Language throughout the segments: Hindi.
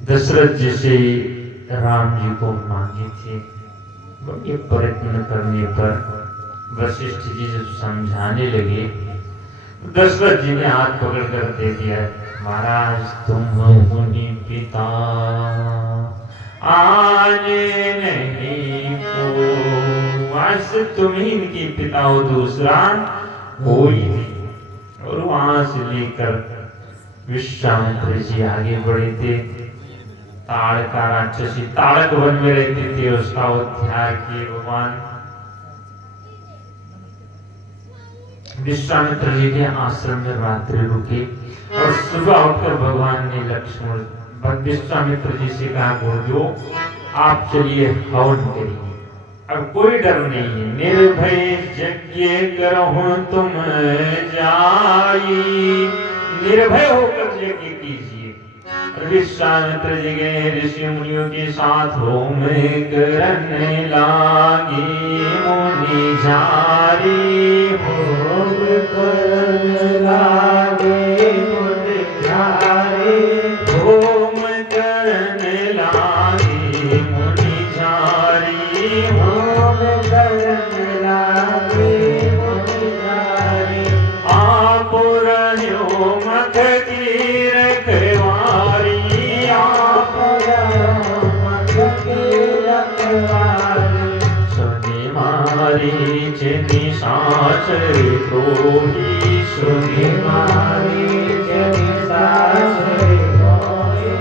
दशरथ जी से राम जी को मांगी थी। बड़े प्रयत्न करने पर वशिष्ठ जी जब समझाने लगे, दशरथ जी ने हाथ पकड़ कर दे दिया, महाराज तुम हो मुनि पिता, आने नहीं को, आज तुम ही इनकी पिता हो, दूसरा कोई नहीं। और वहां से लेकर विश्वामित्र जी आगे बढ़े थे। ताड़का राक्षसी ताड़क वन में रहती थी, उसका उद्धार किए भगवान। विश्वामित्र जी के आश्रम में रात्रि रुके और सुबह उठकर भगवान ने लक्ष्मण विश्वामित्र जी से कहा, गुरुदेव आप चलिए हवन करिए, अब कोई डर नहीं है, निर्भय यज्ञ करहु तुम जाई, निर्भय होकर यज्ञ कीजिए। विश्वामित्र जी गए ऋषि मुनियों के साथ होम करने लागे, मुनि झारी होम करने लागे, मुनि झारी होम करने लागे, मुनि झारी होम करने लागे, मुनि झारी आप रहो मत की रखवारी, आप रहो मत की रखवारी, सुनि मारी जिनि सासर द्रोही, सुनि मारी जिनि सासर द्रोही,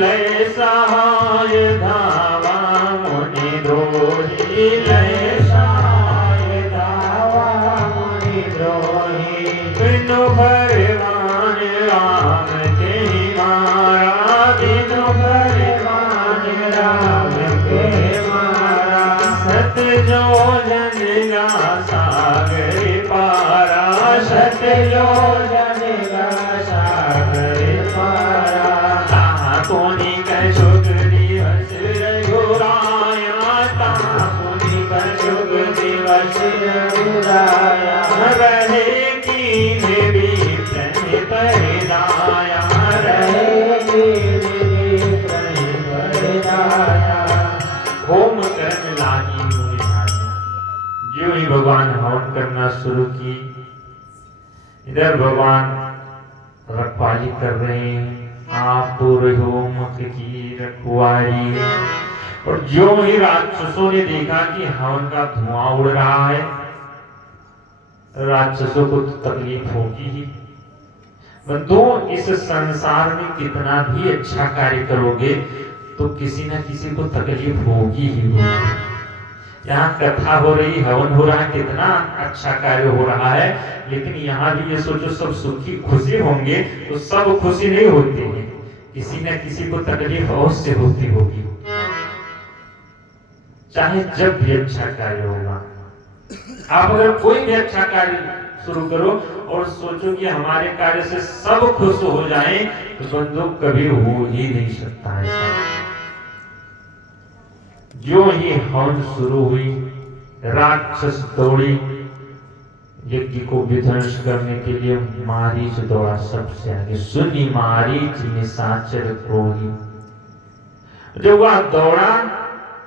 लय सहाय धावा मुनि द्रोही, लय सहाय धावा मुनि द्रोही, बिनु भगवान राम के मारा, बिनु भगवान राम के मारा, सत जो जन गा सागर पारा, सत जो जन गा सागर पारा, ताहा कोनी कै सुख दिवस रघुराया, ताहा कोनी कै सुख दिवस रघुराया, रहे कीन विप्र परिदाया, रहे कीन विप्र परिदाया। होम करने लागी मुनि झारी, ज्यों ही भगवान हवन करना शुरू की, इधर भगवान रखवाली कर रहे हैं, आप होम की रखवाली। और ज्यों ही राक्षसों ने देखा कि हवन का धुआं उड़ रहा है, राक्षसों को तो तकलीफ होगी ही। बंधुओं, इस संसार में कितना भी अच्छा कार्य करोगे तो किसी न किसी को तकलीफ होगी ही होगी। यहाँ कथा हो रही, हवन हो रहा है, कितना अच्छा कार्य हो रहा है, लेकिन यहाँ भी ये सोचो सब सुखी खुशी होंगे तो सब खुशी नहीं होती है, किसी न किसी को तकलीफ अवश्य होती होगी। चाहे जब भी अच्छा कार्य होगा, आप अगर कोई भी अच्छा कार्य शुरू करो और सोचो कि हमारे कार्य से सब खुश हो जाएं, तो बंधु कभी हो ही नहीं सकता है। जो ही हवन शुरू हुई, राक्षस दौड़ी यज्ञ को विध्वंस करने के लिए, मारीच दौड़ा सबसे आगे, सुनि मारीच निशाचर क्रोही। जब वह दौड़ा,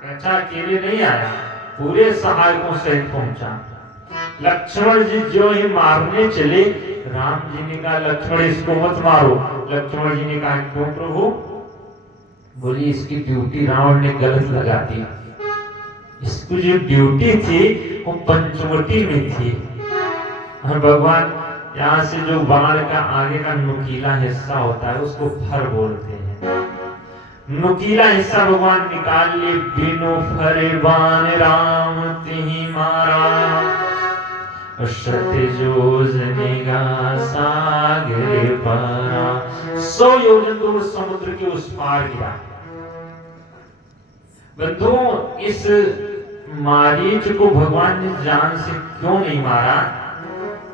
अच्छा अकेले नहीं आया, पूरे सहायकों सहित पहुंचा। लक्ष्मण जी जो ही मारने चले, राम जी ने कहा लक्ष्मण इसको मत मारो। लक्ष्मण जी ने कहा क्यों प्रभु? बोली इसकी ड्यूटी रावण ने गलत लगा दी, इसकी जो ड्यूटी थी वो पंचवटी में थी, और भगवान यहाँ से जो बाण का आगे का नुकीला हिस्सा होता है उसको फर बोलते हैं, नुकीला हिस्सा भगवान निकाल ले, बिनु फरे बाण राम तिहि मारा, सत्य जोजनेगा सागर पारा, 100 योजन दूर समुद्र के उस पार गया। बंधुओं, इस मारीच को भगवान ने जान से क्यों नहीं मारा?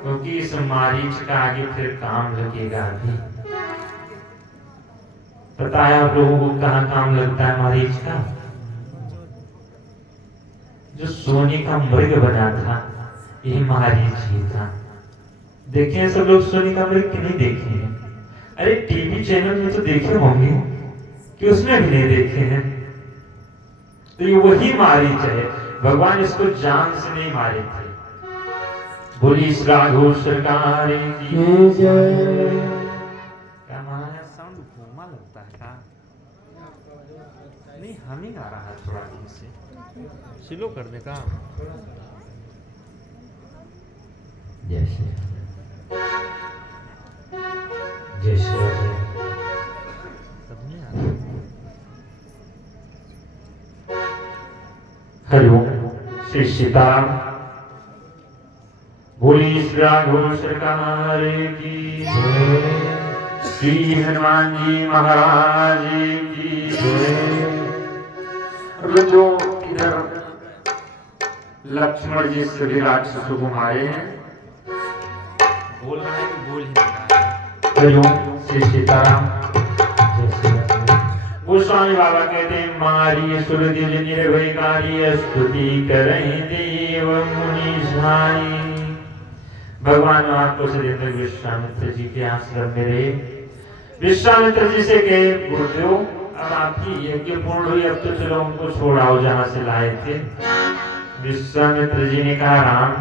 क्योंकि इस मारीच का आगे फिर काम लगेगा भी। पता है आप लोगों को कहाँ काम लगता है मारीच का? जो सोने का मृग बना था ये मारीच ही था। देखे हैं सब लोग सोने का मृग कि नहीं देखे हैं? अरे टीवी चैनल में तो देखे होंगे, कि उसमें भी नहीं देखे हैं। तो ये वही मारीच है, भगवान इसको जान से नहीं मारे थे। बोली राघव सरकार की जय। क्या महाराज साउंड घूमा लगता है क्या? नहीं, हमिंग आ रहा है थोड़ा दिन से, स्लो कर दे का। जैसे जैसे हरिओम श्री सीताराम। बोली श्री राघव सरकार की जय। श्री हनुमान जी महाराज की जय। जो इधर लक्ष्मण जी सभी राक्षसों को मारे हैं, बोल रहा है कि बोल ही नहीं रहा है। हरिओम श्री सीताराम। गोस्वामी बाबा कहते हैं मारी सुरदिल निर्भयकारी स्तुति करें देव मुनि झाई। भगवान आपको से विश्वामित्र जी के आश्रम में रहे। विश्वामित्र जी से कहे गुरुदेव अब आपकी यज्ञ पूर्ण हुई, अब तो चलो उनको छोड़ाओ जहां से लाए थे। विश्वामित्र जी ने कहा राम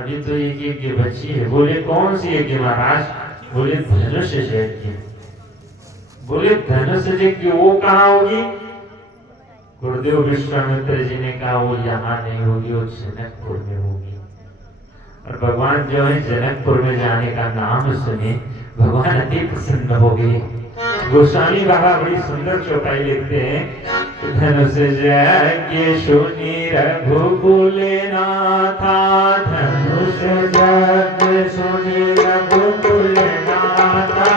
अभी तो एक यज्ञ बची है। बोले कौन सी यज्ञ महाराज? बोले धनुष यज्ञ। बोले धनुष यज्ञ वो कहाँ होगी? गुरुदेव विश्वामित्र जी ने कहा वो यहाँ नहीं होगी, वो जनकपुर में होगी। और भगवान जो है जनकपुर में जाने का नाम सुने भगवान अति प्रसन्न हो गए। गोस्वामी बाबा बड़ी सुंदर चौपाई लिखते हैं, धनुष यज्ञ सुनी रघुकुल नाथा। धनुष यज्ञ सुनी रघुकुल नाथा।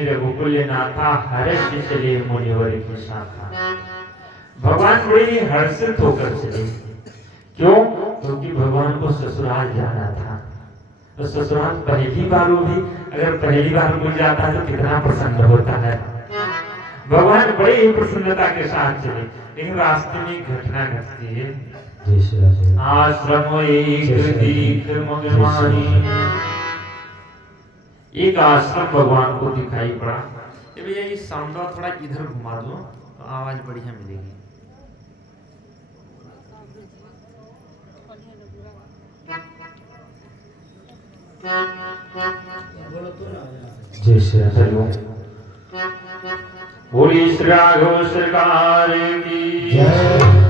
रघुकुलनाथा हर्ष चले मुनिवर की शाखा। भगवान बड़ी हर्षित होकर चले। क्यों? क्योंकि भगवान को ससुराल जाना था। तो ससुराल पहली बार भी अगर पहली बार मिल जाता है तो कितना प्रसन्न होता है। भगवान बड़ी ही प्रसन्नता के साथ चले, लेकिन रास्ते में घटना घटती है। आश्रम एक दीख मगमानी। एक आश्रम भगवान को दिखाई पड़ा। भैया ये साउंड थोड़ा इधर घुमा दो तो आवाज बढ़िया मिलेगी। जय श्री राम। बोली श्री राघव सरकार की जय।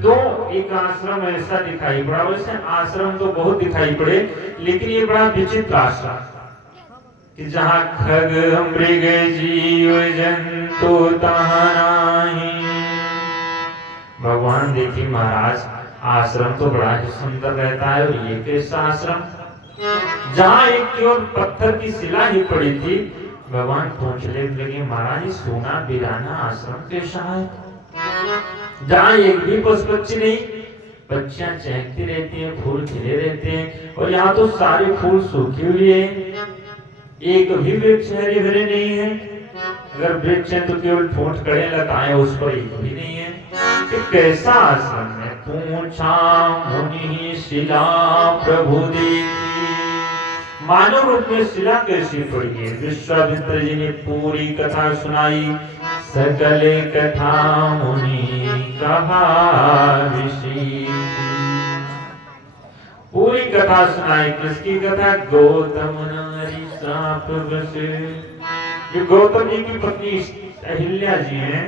दो एक आश्रम ऐसा दिखाई पड़ा। वैसे आश्रम तो बहुत दिखाई पड़े, लेकिन ये बड़ा विचित्र आश्रम कि जहाँ खग मृग जीव जंतु तहाँ नाही। भगवान देखिए महाराज आश्रम तो बड़ा ही सुंदर रहता है, और ये कैसा आश्रम जहाँ एक केवल पत्थर की शिला ही पड़ी थी। भगवान पहुंचने लगे महाराज सोना बिराना आश्रम कैसा है, जहाँ एक भी पशु पक्षी नहीं, बच्चियां चहकती रहती हैं, फूल खिले रहते हैं, और यहाँ तो सारे फूल सूखे हुए हैं, एक भी वृक्ष हरे भरे नहीं है। अगर वृक्ष है तो केवल ठोंठ कड़े लताएं, उस पर एक भी नहीं है। ये कैसा आश्रम है? पूछा मुनि शिला प्रभु देखी। मानव रूप में शिला कैसी पड़ी है? विश्वामित्र जी ने पूरी कथा सुनाई। सकल कथा मुनि कहा ऋषि। पूरी कथा सुनाई। किसकी कथा? गौतम नारी श्राप बसे। जो गौतम जी की पत्नी अहिल्या जी हैं,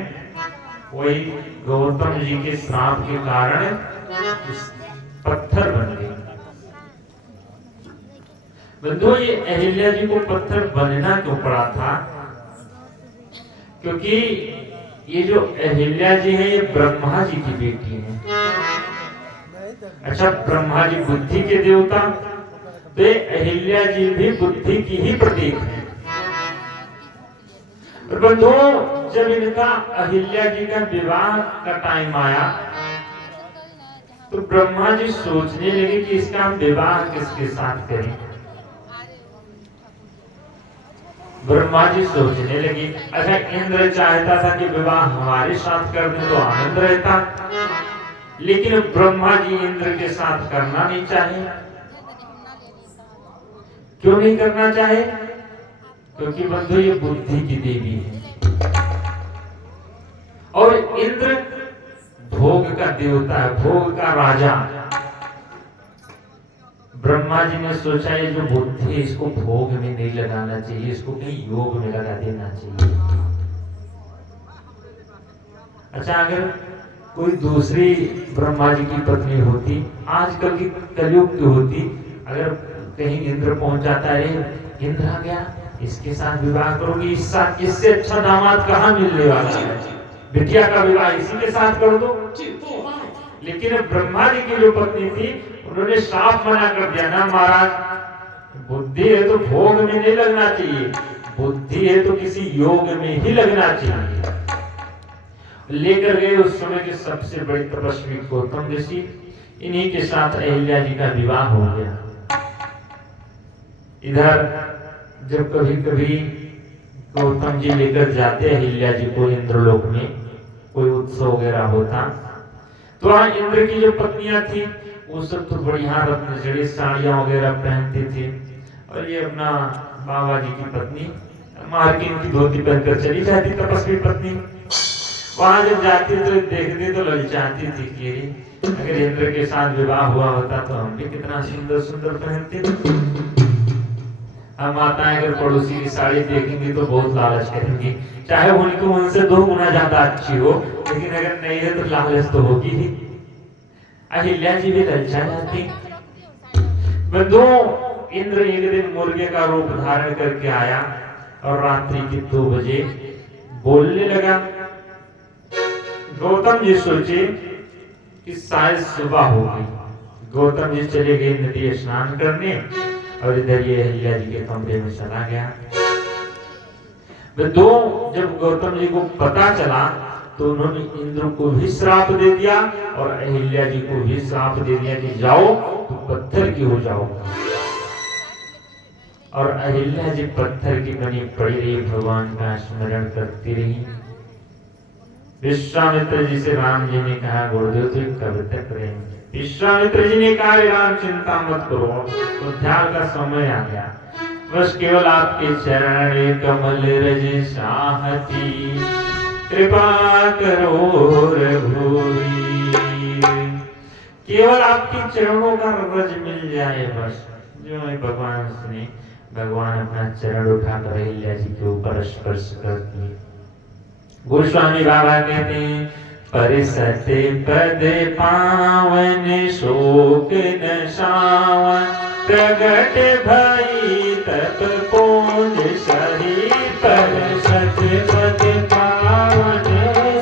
वही गौतम जी के श्राप के कारण पत्थर बन गए। बंधुओं, ये अहिल्या जी को पत्थर बनना क्यों पड़ा था? क्योंकि ये जो अहिल्या जी है, ये ब्रह्मा जी की बेटी है। अच्छा, ब्रह्मा जी बुद्धि के देवता, तो अहिल्या जी भी बुद्धि की ही प्रतीक है। बंधुओं, जब इनका अहिल्या जी का विवाह का टाइम आया तो ब्रह्मा जी सोचने लगे कि इसका हम विवाह किसके साथ करें। ब्रह्मा जी सोचने लगे, अच्छा इंद्र चाहता था कि विवाह हमारे साथ कर दें तो आनंद रहता, लेकिन ब्रह्मा जी इंद्र के साथ करना नहीं चाहे। क्यों नहीं करना चाहे? क्योंकि बंधु ये बुद्धि की देवी है और इंद्र भोग का देवता है, भोग का राजा। ब्रह्मा जी ने सोचा ये जो बुद्धि है इसको भोग में नहीं लगाना चाहिए, इसको कहीं योग में लगा देना चाहिए। अच्छा, अगर कोई दूसरी ब्रह्मा जी की पत्नी होती, आजकल की कलयुग की होती, अगर कहीं इंद्र पहुंच जाता है, इंद्र आ गया, इसके साथ विवाह करोगी, इससे अच्छा दामाद कहाँ मिलने वाला है, बिटिया का विवाह इसी के साथ कर दो। लेकिन ब्रह्मा जी की जो पत्नी थी, उन्होंने साफ मना कर दिया, ना महाराज, बुद्धि है तो भोग में नहीं लगना चाहिए, बुद्धि है तो किसी योग में ही लगना चाहिए। लेकर गए उस समय के सबसे बड़े तपस्वी गौतम ऋषि, इन्हीं के साथ अहिल्या जी का विवाह हो गया। इधर जब कभी कभी गौतम जी लेकर जाते अहिल्या जी को इंद्रलोक में, कोई उत्सव वगैरह होता, तो वहां इंद्र की जो पत्नियां थी वो सब तो बढ़िया रत्न जड़ी साड़ियां वगैरह पहनती थी, और ये अपना बाबा जी की पत्नी मार्किन की धोती पहनकर चली जाती तपस्वी पत्नी। वहां जब जाती तो देखती तो ललचाती थी कि अगर इंद्र के साथ विवाह हुआ होता तो हम भी कितना सुंदर सुंदर पहनते। हम माताएं अगर पड़ोसी की साड़ी देखेंगी तो बहुत लालच करेंगी, चाहे उनको उनसे 2 गुना ज्यादा अच्छी हो, लेकिन अगर नहीं है तो लालच तो होगी ही। अहिल्या जी भी ललचा जाती। बंधुओं, इंद्र एक दिन मुर्गे का रूप धारण करके आया और रात्रि के 2 बजे बोलने लगा। गौतम जी सोचे कि शायद सुबह होगी। गौतम जी चले गए नदी स्नान करने और इधर ये अहिल्या जी के कमरे में चला गया। जब गौतम जी को पता चला तो उन्होंने इंद्र को भी श्राप दे दिया और अहिल्या जी को भी श्राप दे दिया कि जाओ तो पत्थर की हो जाओ। और अहिल्या जी पत्थर की बनी पड़ी रही, भगवान का स्मरण करती रही। विश्वामित्र जी से राम जी ने कहा, गुरुदेव तो कब तक रहेंगे? विश्वामित्र जी ने कहा, राम चिंता मत करो, उद्धार का समय आ गया, बस केवल आपके चरण कमल रज चाहती, कृपा करो रघुवीर। केवल आपके चरणों का रज मिल जाए बस। जो है भगवान अपना चरण उठाकर अहिल्या जी के ऊपर स्पर्श कर दिए। गोस्वामी बाबा कहते हैं, परिसते पद पावन शोक न सावन, प्रगट भई तप पुंज शरीर। परिसत पद पावन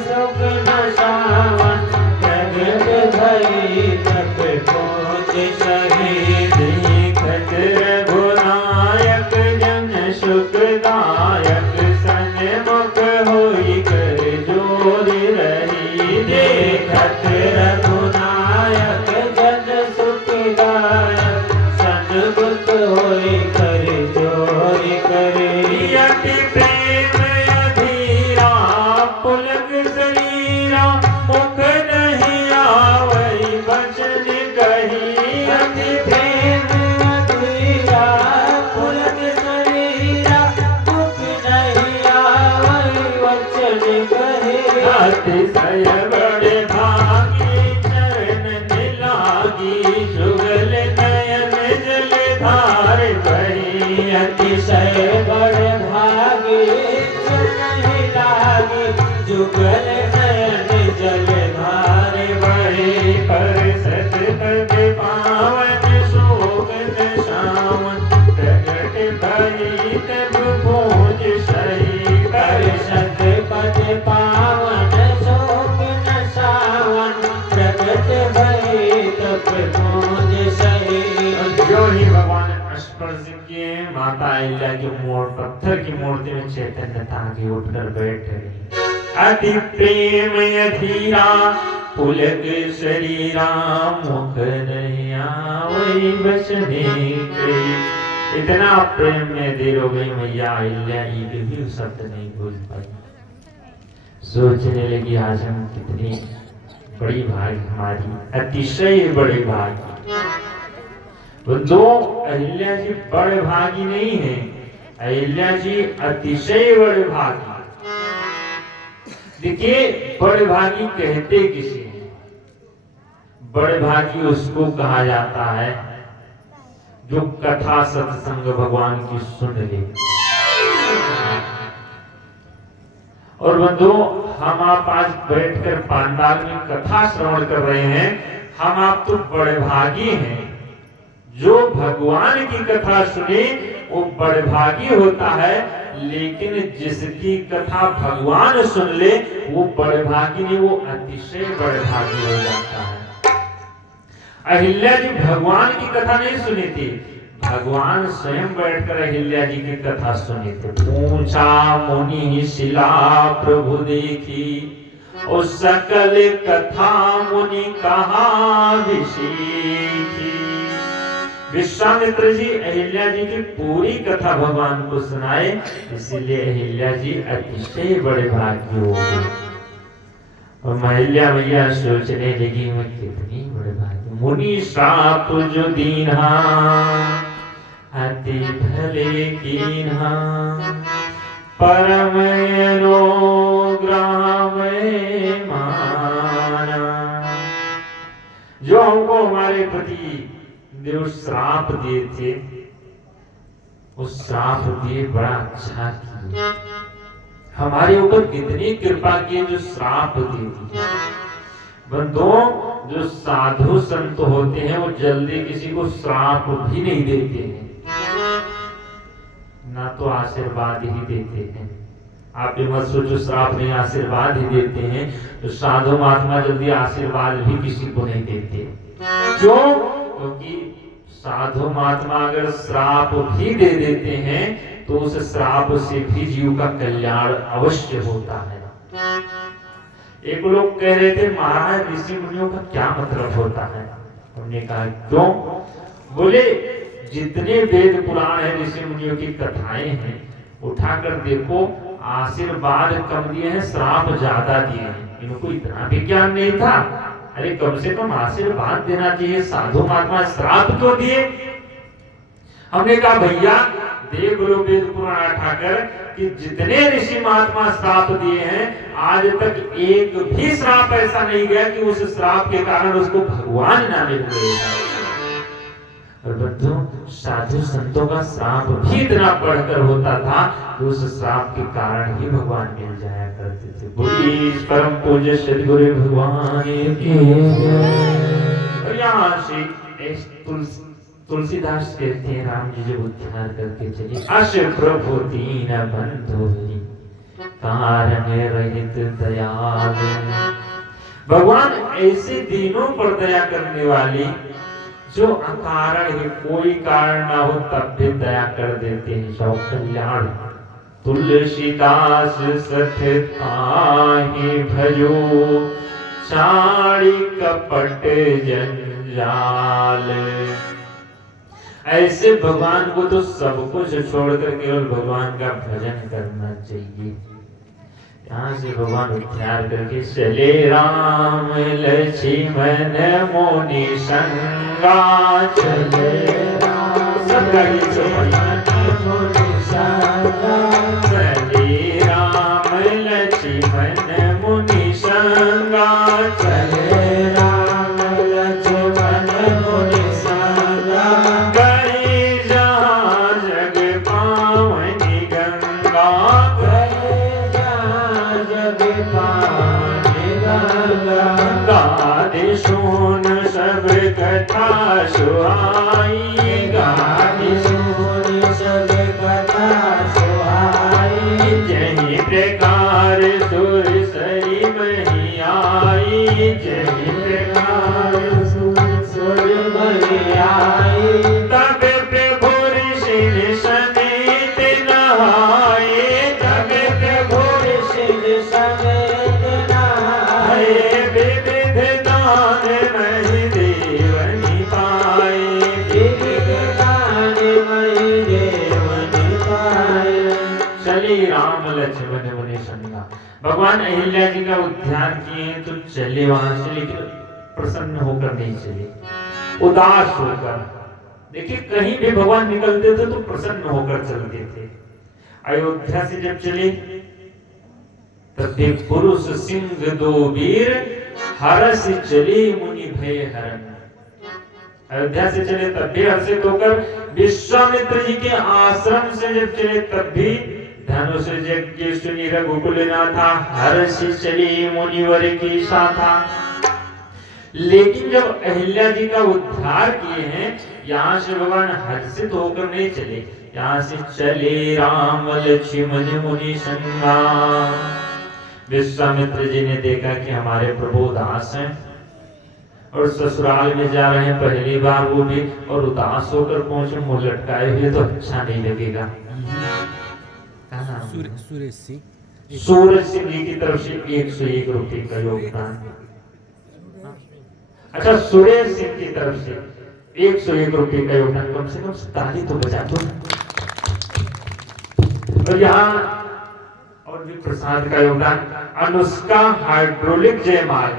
शोक न सावन, प्रगट भई तप पुंज शरीर। देखत रघुनायक जन सुखदायक, सन्मुख होई कर जोर रही। देखत रघुनायक जन सुखदायक, सन्मुख होई कर जोर करे। अति प्रेम अधीरा पुलक शरीरा, मुख नहीं आवई वचन कही। अति प्रेम अधीरा पुलक शरीरा, मुख नहीं आवई वचन कही। अतिशय बड़े भागी चरण लागी, शुगल नयन जल धार बही। अतिशय बड़े भागी जुगल नयन जलधार बहे परसत पद पावन शोभन श्यामन प्रगट भई तब भोज सही परसत पद पावन शोभन श्यामन प्रगट भई तब भोज सही। जो ही भगवान स्पर्श किए माता अहिल्या की पत्थर की मूर्ति में चैतन्यता आगे उठकर बैठ गई। अति प्रेम अधीरा पुलक शरीरा मुख नहीं आवै बचने गई। इतना प्रेम में देर हो गई मैया अहिल्या एक भी शब्द नहीं बोल पाई। सोचने लगी आज हम कितनी बड़ी भागी हमारी, अतिशय बड़ी भागी। तो दो अहिल्या जी बड़े भागी नहीं है, अहिल्या जी अतिशय बड़े भागी। देखिए बड़े भागी कहते किसे हैं? बड़े भागी उसको कहा जाता है जो कथा सत्संग भगवान की सुन ले। और बंधु हम आप आज बैठकर पांडाल में कथा श्रवण कर रहे हैं, हम आप तो बड़े भागी हैं। जो भगवान की कथा सुने वो बड़भागी होता है, लेकिन जिसकी कथा भगवान सुन ले वो बड़भागी नहीं, वो अतिशय बड़भागी हो जाता है। अहिल्या जी भगवान की कथा नहीं सुनी थी, भगवान स्वयं बैठकर अहिल्या जी की कथा सुनी थी। पूछा मुनि शिला प्रभु देखी, और सकल कथा मुनि कहा विशीखी। विश्वामित्र जी अहिल्या जी की पूरी कथा भगवान को सुनाए, इसीलिए अहिल्या जी अतिशय बड़े भाग्य हो गए। और अहिल्या मैया सोचने लगी मैं कितनी बड़े भाग्य। मुनि श्राप जो दीन्हा अति भले कीन्हा, परम अनुग्रह में माना। जो हमको हमारे पति देव श्राप दिए थे, उस श्राप दिए बड़ा अच्छा किया, हमारे ऊपर कितनी कृपा की जो श्राप दे दिए। बंधुओं जो साधु संत होते हैं वो जल्दी किसी को श्राप भी नहीं देते हैं, ना तो आशीर्वाद ही देते हैं। आप ये मत सोचो श्राप नहीं आशीर्वाद ही देते हैं, तो साधु महात्मा जल्दी आशीर्वाद भी किसी को नहीं देते। क्यों? क्योंकि साधु महात्मा अगर श्राप भी दे देते हैं तो उस श्राप से भी जीव का कल्याण अवश्य होता है। एक लोग कह रहे थे महाराज ऋषि मुनियों का क्या मतलब होता है? हमने कहा क्यों? बोले जितने वेद पुराण है ऋषि मुनियों की कथाएं हैं, उठाकर देखो, आशीर्वाद कम दिए हैं, श्राप ज्यादा दिए हैं। इनको इतना भी ज्ञान नहीं था, अरे कम से कम आशीर्वाद देना चाहिए, साधु महात्मा श्राप क्यों दिए? हमने कहा भैया देख लो वेद पुराण उठाकर कि जितने ऋषि महात्मा श्राप दिए हैं, आज तक एक भी श्राप ऐसा नहीं गया कि उस श्राप के कारण उसको भगवान ना मिल गए। और बंधु साधु संतों का श्राप भी इतना बढ़कर होता था कि उस श्राप के कारण ही भगवान मिल जाया करते थे। बोलिए परम पूज्य सद्गुरु भगवान की। और यहाँ से तुलसीदास कहते हैं, राम जी जब उद्धार करके चले, अश प्रभु दीन बंधु कारण रहित दयाल। भगवान ऐसे दीनों पर दया करने वाली जो अकारण है, कोई कारण ना हो तब भी दया कर देते हैं, सब कल्याण। तुलसीदास सठताहि भजो चाड़ी कपट जंजाल। ऐसे भगवान को तो सब कुछ छोड़कर केवल भगवान का भजन करना चाहिए। यहाँ से भगवान उद्धार करके चले, राम लक्ष्मण मुनि संगा चले, सब गाड़ी मुनि संगा चले, राम लक्ष्मण मुनि संगा चले, राम लक्ष्मण मुनि संगा गए जहाँ जग पावनी गंगा, गए जहाँ जग पानी गंगा गादे सुन सब कथा सुहाई गादे सुन सब कथा सुहाई जही प्रकार सुर सरी मही आई जही प्रकार सुर मही आई तब प्रभु ऋषि समेत नहाए तब प्रभु ऋषि समेत नहाए विविध दान मही देवनी पाए विविध दान मही देवनी पाए। चले राम लक्ष्मण मुनि संगा। भगवान अहिल्या जी का उद्धार किए तो चले वहां से, लेकिन प्रसन्न होकर नहीं चले, उदास होकर। देखिए कहीं भी भगवान निकलते थे तो प्रसन्न होकर चलते थे। अयोध्या से जब चले तब भी पुरुष सिंह दो वीर हर्ष चले मुनि भय हरण। अयोध्या से चले तब भी हर्षित होकर, विश्वामित्र जी के आश्रम से जब चले तब भी धनुष यज्ञ सुनि रघुकुल नाथा हर्ष चली मुनिवर की साथा। लेकिन जब अहिल्या जी का उद्धार किए हैं, यहाँ से भगवान हर्षित होकर नहीं चले, यहाँ से चले राम लक्ष्मण मुनि संगा। विश्वामित्र जी ने देखा कि हमारे प्रभु उदास हैं और ससुराल में जा रहे हैं पहली बार, वो भी और उदास होकर पहुंचे, मुंह लटकाए हुए, तो अच्छा नहीं लगेगा। सूरज सिंह जी की तरफ से 101 रुपए का योगदान। अच्छा, सुरेश सिंह की तरफ से 101 रुपए का योगदान। कम से कम ताली तो बजा दो। और यहाँ और भी प्रसाद का योगदान अनुष्का हाइड्रोलिक जयमाल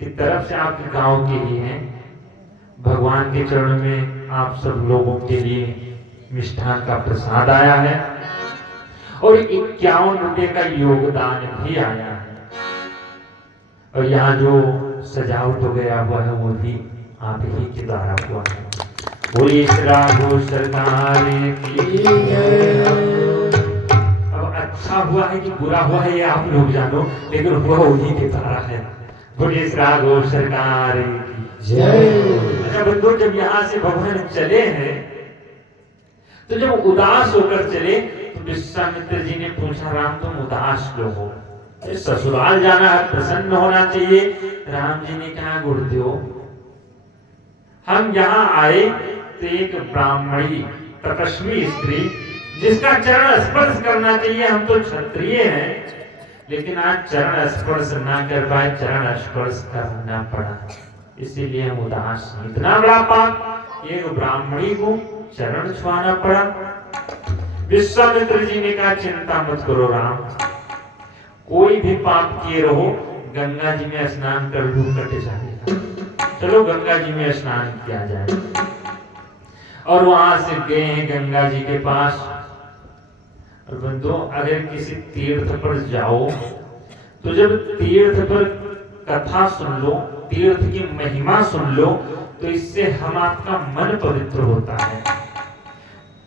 की तरफ से आपके गांव के लिए है। भगवान के चरण में आप सब लोगों के लिए मिष्ठान का प्रसाद आया है और 51 रुपए का योगदान भी आया है। और यहाँ जो सजावट हो गया हुआ है वो भी आप ही के द्वारा हुआ है। बोलिए राघो सरकार की जय। अब अच्छा हुआ है कि बुरा हुआ है ये आप लोग जानो, लेकिन हुआ उन्हीं के द्वारा है। बोलिए राघो सरकार की जय। अच्छा बंधु, जब यहाँ से भगवान चले हैं तो जब उदास होकर चले तो विश्वामित्र जी ने पूछा, राम तुम उदास क्यों हो? ससुराल जाना है, प्रसन्न होना चाहिए। राम जी ने कहा, गुरुदेव हम यहाँ आए तो एक ब्राह्मणी तपस्वी स्त्री जिसका चरण स्पर्श करना चाहिए, हम तो क्षत्रिय हैं, लेकिन आज चरण स्पर्श ना कर पाए, चरण स्पर्श करना पड़ा, इसीलिए हम उदास हैं। इतना बड़ा पाप, एक ब्राह्मणी को चरण छुआना पड़ा। विश्वामित्र जी ने कहा, चिंता मत करो राम, कोई भी पाप किए रहो, गंगा जी में स्नान कर लू, कट जाएगा। चलो गंगा जी में स्नान किया जाए। और वहां से गए गंगा जी के पास। और बंधु, अगर किसी तीर्थ पर जाओ तो जब तीर्थ पर कथा सुन लो, तीर्थ की महिमा सुन लो, तो इससे हम आपका मन पवित्र होता है।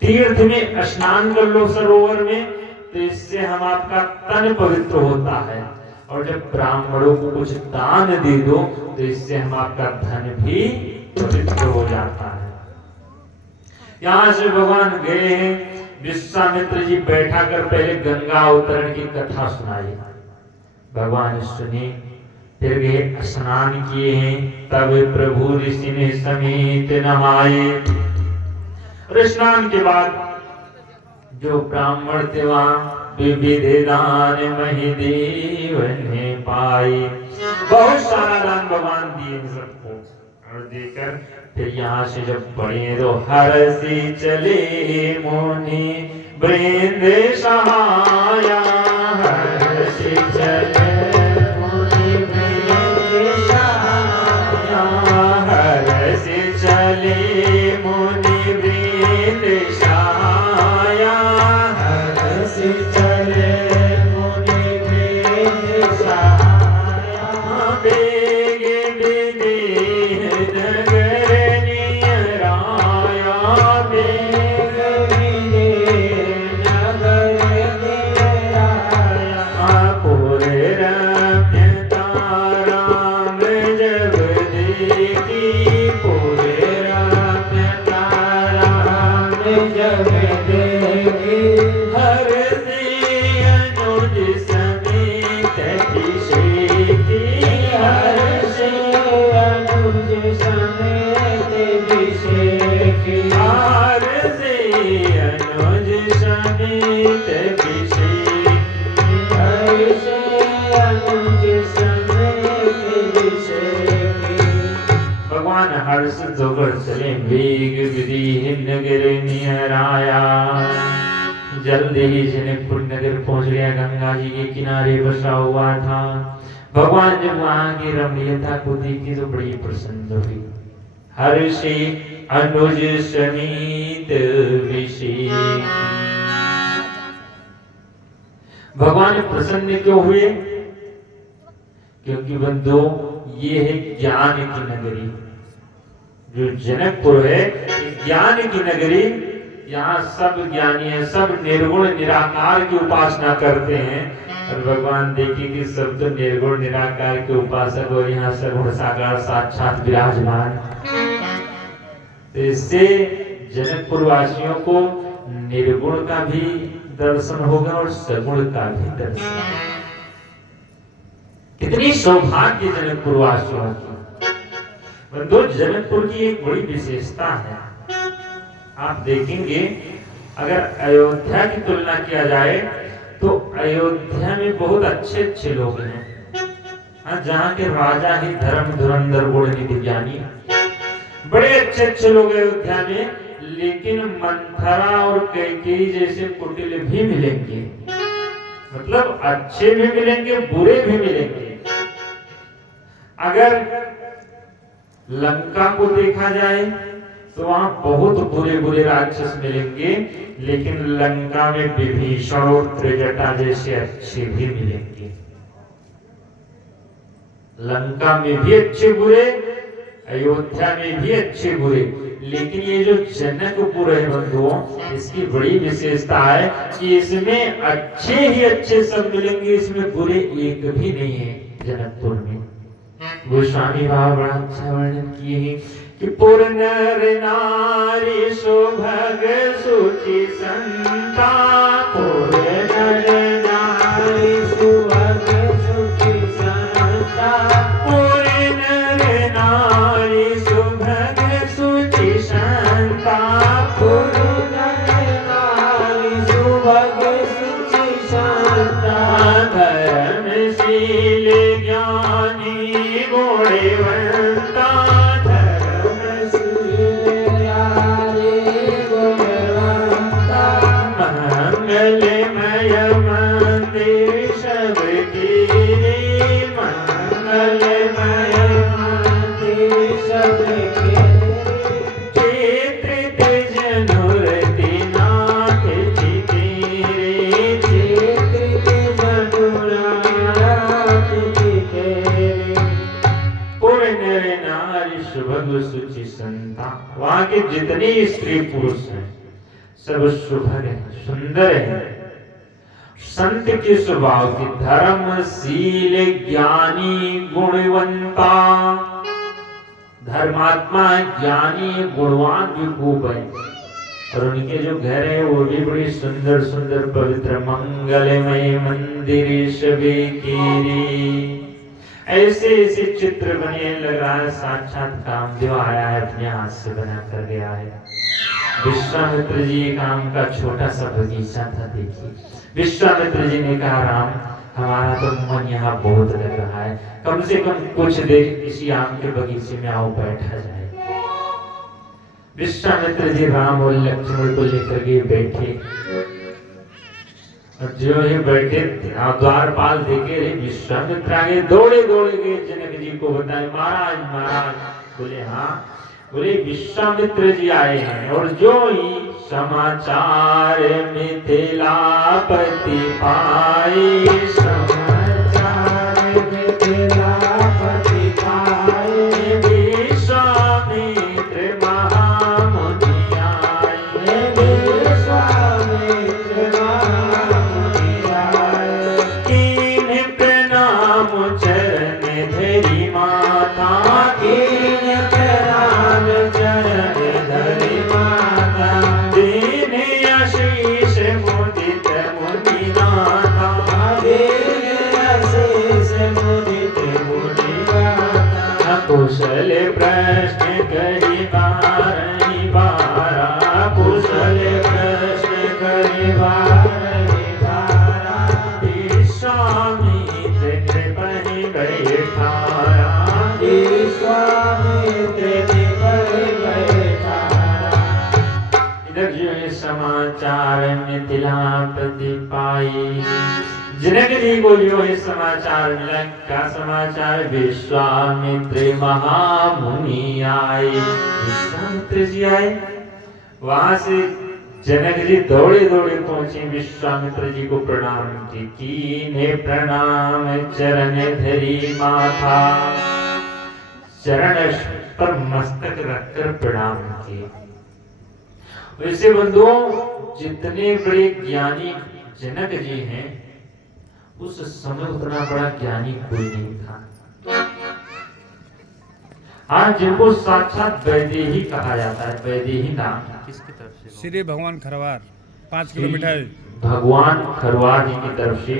तीर्थ में स्नान कर लो सरोवर में, तो इससे हम आपका तन पवित्र होता है। और जब ब्राह्मणों को कुछ दान दे दो तो इससे हम आपका धन भी पवित्र हो जाता है। यहाँ से भगवान गए हैं, विश्वामित्र जी बैठा कर पहले गंगा अवतरण की कथा सुनाई, भगवान सुनी, फिर गए स्नान किए हैं, तब प्रभु ऋषि ने समेत नहाए। और स्नान के बाद जो ब्राह्मण थे वहां विविध दान मही देव ने पाए। बहुत सारा दान भगवान दिए सबको। और देकर फिर यहाँ से जब बढ़े तो हर्षि चले मुनि वृंद सहाया, हर्षि चले मुनि वृंद सहाया, हर्षि चले मुनि वृंद सहाया, हर्षि चले मुनि वृंद सहाया। बेगे विदेह नगर नियराया, बेगे विदेह नगर नियराया, पूरे हर्ष जोगड़ चले वेग विधि नगर निहराया। जल्दी ही जनकपुर नगर पहुंच गया, गंगा जी के किनारे बसा हुआ था। भगवान जब वहां की रमणीयता को देखी तो बड़ी प्रसन्न हुई। हर्षे अनुज समीत विषेक। भगवान प्रसन्न क्यों हुए? क्योंकि बंधु ये है ज्ञान की नगरी। जो जनकपुर है ज्ञान की नगरी। यहाँ सब ज्ञानी है, सब निर्गुण निराकार की उपासना करते हैं। और भगवान देखिए कि सब तो निर्गुण निराकार के उपासक और यहाँ सगुण साकार साक्षात विराजमान। तो इससे जनकपुर वासियों को निर्गुण का भी दर्शन होगा और सगुण का भी दर्शन। कितनी सौभाग्य जनकपुर वासियों की। बंधु जनकपुर की एक बड़ी विशेषता है, आप देखेंगे अगर अयोध्या की तुलना किया जाए तो अयोध्या में बहुत अच्छे अच्छे लोग हैं। जहाँ के राजा ही धर्म धुरंधर गुण निधि ज्ञानी, बड़े अच्छे अच्छे लोग अयोध्या में। लेकिन मंथरा और कैकेयी जैसे कुटिल भी मिलेंगे, मतलब अच्छे भी मिलेंगे बुरे भी मिलेंगे। अगर लंका को देखा जाए तो वहां बहुत बुरे बुरे राक्षस मिलेंगे, लेकिन लंका में विभीषण और त्रिजटा जैसे अच्छे भी मिलेंगे। लंका में भी अच्छे बुरे, अयोध्या में भी अच्छे बुरे। लेकिन ये जो जनकपुर है बंधुओं, इसकी बड़ी विशेषता है कि इसमें अच्छे ही अच्छे सब मिलेंगे, इसमें बुरे एक भी नहीं है जनकपुर में। गोस्वामी बाबा बड़ा अच्छा वर्णन किए हैं कि पुर नर नारी सुभग सुचि संता। पुर नर नारी सुभग सुचि संता। पुर नर नारी सुभग सुचि संता। पुर नर नारी सुभग सुचि संता। धर्मशील ज्ञानी गुणवंता। मंगलमय मंदिर सबके रे। मंगलमय मंदिर सबके। क्षेत्र जनुरति नाथ जी तेरे। क्षेत्र जनुरानाथ जी तेरे। पुर नर नारी सुभग सुचि संता। वहां के जितने स्त्री पुरुष हैं सब सुभग है, सुंदर है, संत के स्वभाव के, धर्मशील ज्ञानी गुणवंता। धर्मात्मा ज्ञानी गुणवान भी खूब है। और उनके जो घर है वो भी बड़ी सुंदर सुंदर पवित्र मंगलमय मंदिर सभी के। ऐसे ऐसे चित्र बने, लग रहा है साक्षात कामदेव आया है, अपने हाथ से बना कर गया है। विश्वामित्र जी एक आम का छोटा सा बगीचा था। देखिए विश्वामित्र जी ने कहा, राम हमारा तो मन यहाँ बहुत लग रहा है, कम से कम कुछ देर किसी आम के बगीचे में आओ बैठा जाए। विश्वामित्र जी राम और लक्ष्मण को लेकर के बैठे। और जो ही बैठे द्वारपाल देखे रहे, विश्वामित्र आगे दौड़े दौड़े गए जनक जी को बताए, महाराज महाराज। बोले हाँ। बोले विश्वामित्र जी आए हैं। और जो ही समाचार मिथिलापति पाए। समाचार मिथिलापति पाए। विश्वामित्र महामुनि आए। विश्वामित्र महामुनि आए। कीन प्रणाम चरण धरि माता। कीन प्रणाम चरण धरि माता। दीन आशीष मुदित मुनिनाथा। दीन आशीष मुदित मुनिनाथा। कुशल प्रश्न कहि बारहि बारा। कुशल प्रश्न कहि बारहि बारा। विश्वामित्र कृपहि बैठाया। विश्वामित्र कृपहि मिथिलापति पाई। जनक जी को जो ये समाचार मिला, क्या समाचार? विश्वामित्र महामुनि आए। विश्वामित्र जी आए, वहां से जनक जी दौड़े दौड़े पहुंचे, विश्वामित्र जी को प्रणाम कीने प्रणाम चरण धरी माथा, चरण पर मस्तक रखकर प्रणाम किए। वैसे बंधुओं, जितने बड़े ज्ञानी जनक जी हैं, उस समय उतना बड़ा ज्ञानी कोई नहीं था। आज जिनको साक्षात वैदेही कहा जाता है, वैदेही नाम किसकी तरफ से? श्री भगवान खरवार 5 किलोमीटर भगवान खरवार जी की तरफ से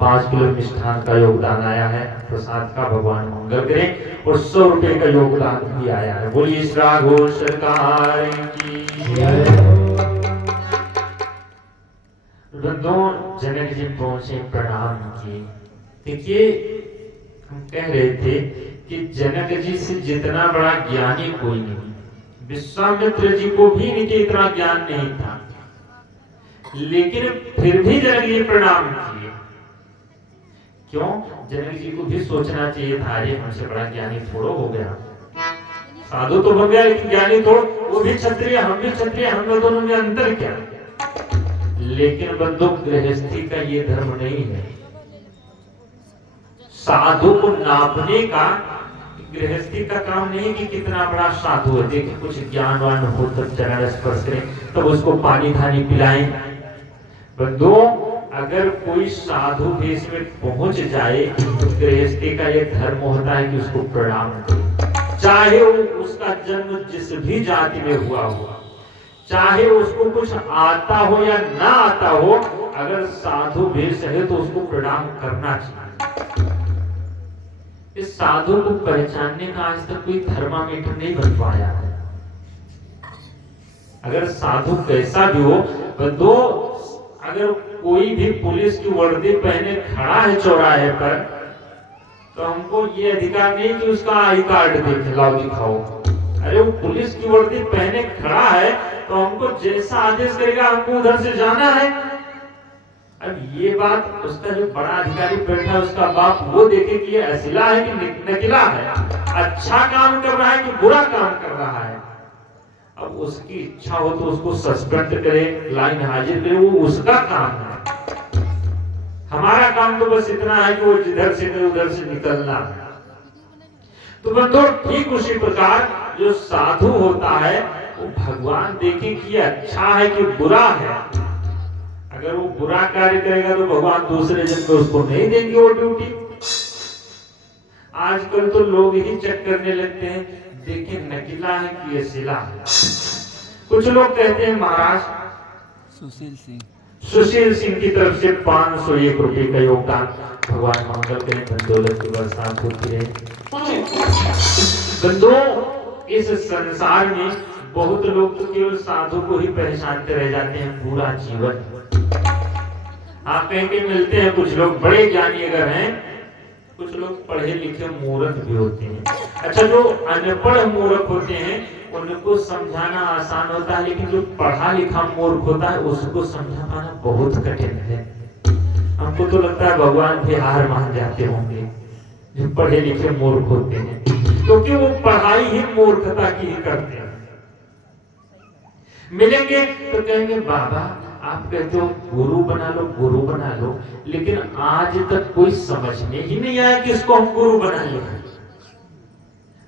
5 किलो मिष्ठान का योगदान आया है, प्रसाद का। भगवान मंगल करें। और 100 रुपए का योगदान भी आया है। बोलिए इस राघो सरकार की। जनक जी पहुंचे, प्रणाम किए। देखिए, हम कह रहे थे कि जनक जी से जितना बड़ा ज्ञानी कोई नहीं। विश्वामित्र जी को भी इनके इतना ज्ञान नहीं था, लेकिन फिर भी जनक जी प्रणाम किए। क्यों? जनक जी को भी सोचना चाहिए था, अरे हमसे बड़ा ज्ञानी थोड़ा हो गया, साधु तो बन गया लेकिन ज्ञानी थोड़ा, वो भी क्षत्रिय हम भी क्षत्रिय, हम दोनों में अंतर क्या? लेकिन बंधु, गृहस्थी का ये धर्म नहीं है। साधु को नापने का गृहस्थी का काम नहीं कि कितना बड़ा साधु है। देखिए, कुछ ज्ञानवान हो तब चरण स्पर्श करें, तब उसको पानी धानी पिलाएं। बंधुओं, अगर कोई साधु भेष में पहुंच जाए तो गृहस्थी का ये धर्म होता है कि उसको प्रणाम करें, चाहे वो उसका जन्म जिस भी जाति में हुआ, चाहे उसको कुछ आता हो या ना आता हो, अगर साधु भेष है तो उसको प्रणाम करना चाहिए। इस साधु को पहचानने का आज तक कोई थर्मामीटर नहीं बन पाया है। अगर साधु कैसा भी हो, बंधु, अगर कोई भी पुलिस की वर्दी पहने खड़ा है चौराहे पर, तो हमको ये अधिकार नहीं कि उसका आई कार्ड देख लाओ दिखाओ। अरे वो पुलिस की वर्दी पहने खड़ा है तो हमको जैसा आदेश करेगा हमको उधर से जाना है। अब ये बात उसका जो बड़ा अधिकारी बैठा है, उसका बाप, वो देखे कि ये असिला है कि नकिला है, अच्छा काम कर रहा है कि बुरा काम कर रहा है। अब उसकी इच्छा हो तो उसको सस्पेंड करे, लाइन हाजिर करे, वो उसका काम है। हमारा काम तो बस इतना है कि वो जिधर से करे उधर से निकलना है। तो बंधु, ठीक उसी प्रकार जो साधु होता है, वो भगवान देखे कि ये अच्छा है कि बुरा है। अगर वो बुरा कार्य करेगा तो भगवान दूसरे जन्म में उसको नहीं देंगे वो ड्यूटी। आजकल तो लोग ही चेक करने लगते हैं, देखिए नकीला है कि ये सिला है। कुछ लोग कहते हैं महाराज सुशील सिंह की तरफ से 501 रुपए का योगदान। भगवान मंगल करें, धन दौलत की बरसात होती रहे। बंधुओं, इस संसार में बहुत लोग तो केवल साधु को ही पहचानते रह जाते हैं पूरा जीवन। आप कहीं कहीं मिलते हैं, कुछ लोग बड़े ज्ञानी अगर हैं, कुछ लोग पढ़े लिखे मूर्ख भी होते हैं। अच्छा, जो अनपढ़ मूर्ख होते हैं उनको समझाना आसान होता है, लेकिन जो पढ़ा लिखा मूर्ख होता है उसको समझा पाना बहुत कठिन है। हमको तो लगता है भगवान भी हार मान जाते होंगे जो पढ़े लिखे मूर्ख होते हैं, क्योंकि वो पढ़ाई ही मूर्खता की ही करते हैं। मिलेंगे तो कहेंगे बाबा आप कहते हो गुरु बना लो, गुरु बना लो, लेकिन आज तक कोई समझने ही नहीं आया कि इसको हम गुरु बना लें।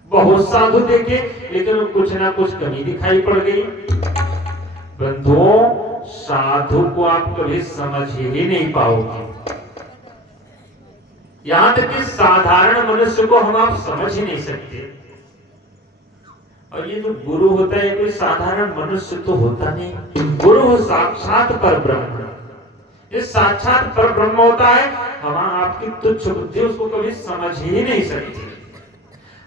बहुत साधु देखे लेकिन कुछ ना कुछ कमी दिखाई पड़ गई। बंधुओं, साधु को आप कभी समझ ही नहीं पाओगे। यहां तक कि साधारण मनुष्य को हम आप समझ ही नहीं सकते। और ये जो गुरु होता है, कोई साधारण मनुष्य तो होता नहीं। गुरु साक्षात परब्रह्म, ये साक्षात परब्रह्म होता है। हम आपकी तुच्छ बुद्धि उसको कभी समझ ही नहीं सकती।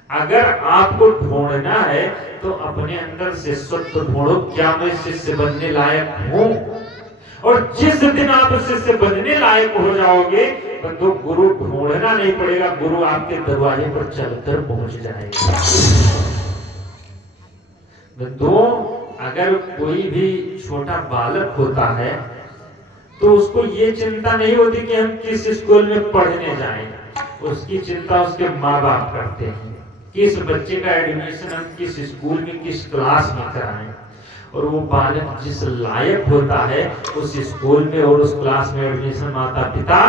अगर आपको ढूंढना है तो अपने अंदर शिष्यत्व ढूंढो, क्या मैं शिष्य बनने लायक हूं? और जिस दिन आप शिष्य बनने लायक हो जाओगे, तो गुरु ढूंढना नहीं पड़ेगा, गुरु आपके दरवाजे पर चलकर पहुंच जाएगा। अगर कोई भी छोटा बालक होता है तो उसको ये चिंता नहीं होती कि हम किस स्कूल में पढ़ने जाएं। उसकी चिंता उसके माँ बाप करते हैं किस बच्चे का एडमिशन हम किस स्कूल में किस क्लास में कराएं। और वो बालक जिस लायक होता है उस स्कूल में और उस क्लास में एडमिशन माता पिता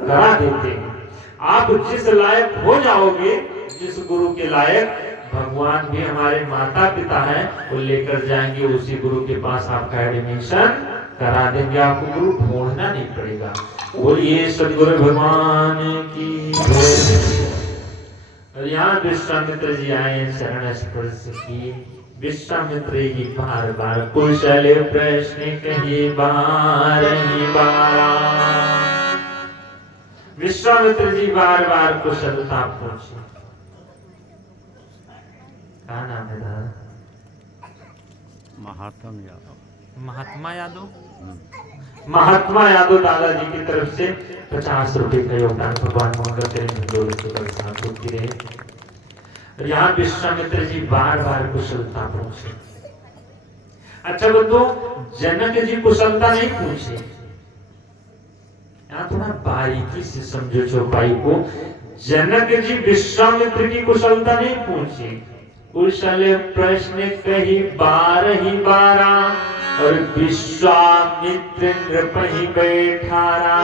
करा देते हैं। आप जिस लायक हो जाओगे, जिस गुरु के लायक, भगवान भी हमारे माता पिता हैं, वो लेकर जाएंगे उसी गुरु के पास आपका एडमिशन करा देंगे। आपको गुरु ढूंढना नहीं पड़ेगा। बोलिए सदगुरु भगवान की जय। और यहाँ विश्वामित्र जी आए, शरण स्पर्श की। विश्वामित्र जी बार बार कुशल प्रश्न कही बार ही बारा। विश्वामित्र जी बार बार कुशलता पूछी। क्या नाम है दादा? महात्मा यादव। महात्मा यादव दादाजी की तरफ से 50 रुपए का योगदान भगवान मंगल करें। यहाँ विश्वामित्र जी बार बार कुशलता पूछे। अच्छा बंधु, जनक जी कुशलता नहीं पूछे। यहाँ थोड़ा बारीकी से समझो चौपाई को। जनक जी विश्वामित्र की कुशलता नहीं पूछी। कुशल प्रश्न कही बार ही बारा और विश्वामित्र नृपहि बैठारा।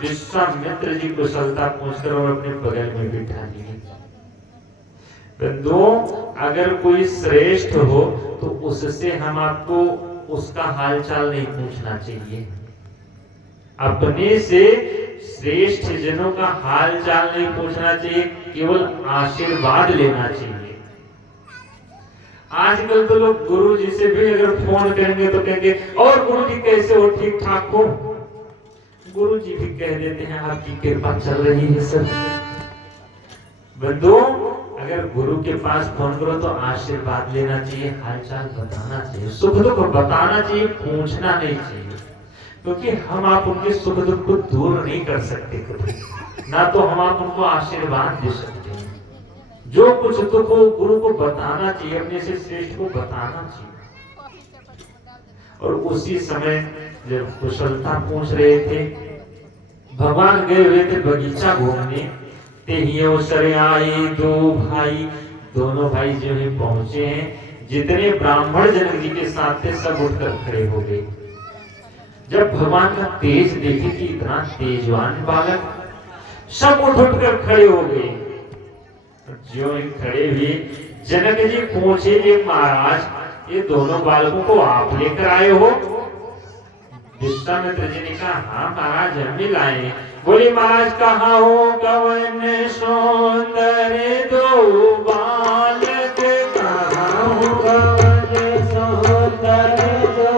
विश्वामित्र जी कुशलता पूछकर और अपने बगल में बिठा लिए। बंधु, अगर कोई श्रेष्ठ हो तो उससे हम आपको उसका हालचाल नहीं पूछना चाहिए। अपने से श्रेष्ठ जनों का हालचाल नहीं पूछना चाहिए, केवल आशीर्वाद लेना चाहिए। आजकल तो लोग गुरु जी से भी अगर फोन करेंगे तो कहेंगे और गुरु जी कैसे हो, ठीक ठाक हो। गुरु जी भी कह देते हैं आपकी कृपा चल रही है सर। बंधु, अगर गुरु के पास फोन करो तो आशीर्वाद लेना चाहिए, हालचाल बताना चाहिए, सुख दुख बताना चाहिए, पूछना नहीं चाहिए। क्योंकि हम आप उनके सुख दुख को दूर नहीं कर सकते कभी, ना तो हम आप उनको आशीर्वाद दे सकते हैं। जो कुछ दुख हो गुरु को बताना चाहिए, अपने से श्रेष्ठ को बताना चाहिए। और उसी समय जब कुशलता पूछ रहे थे, भगवान गए हुए थे बगीचा घूमने। अवसर आए दो भाई, दोनों भाई जो है पहुंचे हैं। जितने ब्राह्मण जनक जी के साथ थे सब उठकर खड़े हो गए। जब भगवान का तेज देखे कि इतना तेजवान बालक, सब उठकर खड़े हो गए। जो खड़े हुए जनक जी पूछे, ये महाराज ये दोनों बालकों को आप लेकर आए हो? विश्वामित्र जी ने कहा हाँ महाराज हम ही लाए। बोले महाराज कहाँ हो कवन सुंदर दो बालक, कहाँ हो कवन सुंदर दो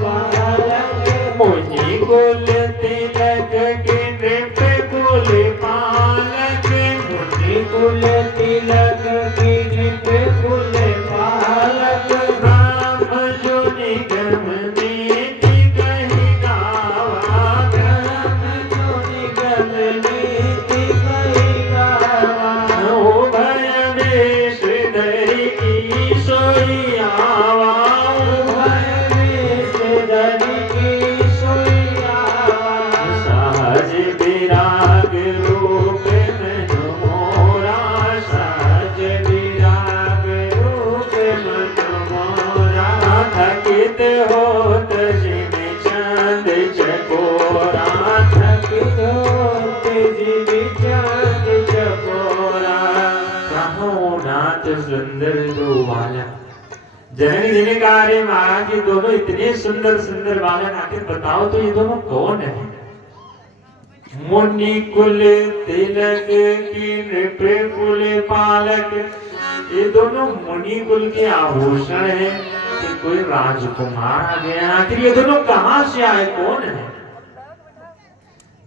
बालक। मुनि कुल तिलक के नृप कुल पालक। मुनि कुल तिलक के नृप कुल पालक। ब्रह्म जो निगम नीति कही गावा। ब्रह्म जो निगम नीति कही गावा। हो भय में श्रीधरी की सोई आवा। भय में श्रीधरी की सोई आवा। सहज विराग रूप मन मोरा। सहज विराग रूप मन मोरा। थकित होत जिन चंद चकोरा। थकित होत जिन चंद चकोरा। कहो नाथ सुंदर दो बालक। जनक जी ने कहा अरे महाराज ये दोनों इतने सुंदर सुंदर बालक, आखिर बताओ तो ये दोनों कौन है? मुनि कुल तिलक की नृप कुल पालक। ये दोनों मुनि कुल के आभूषण हैं कि कोई राजकुमार आ गया। आखिर ये दोनों कहाँ से आए, कौन है?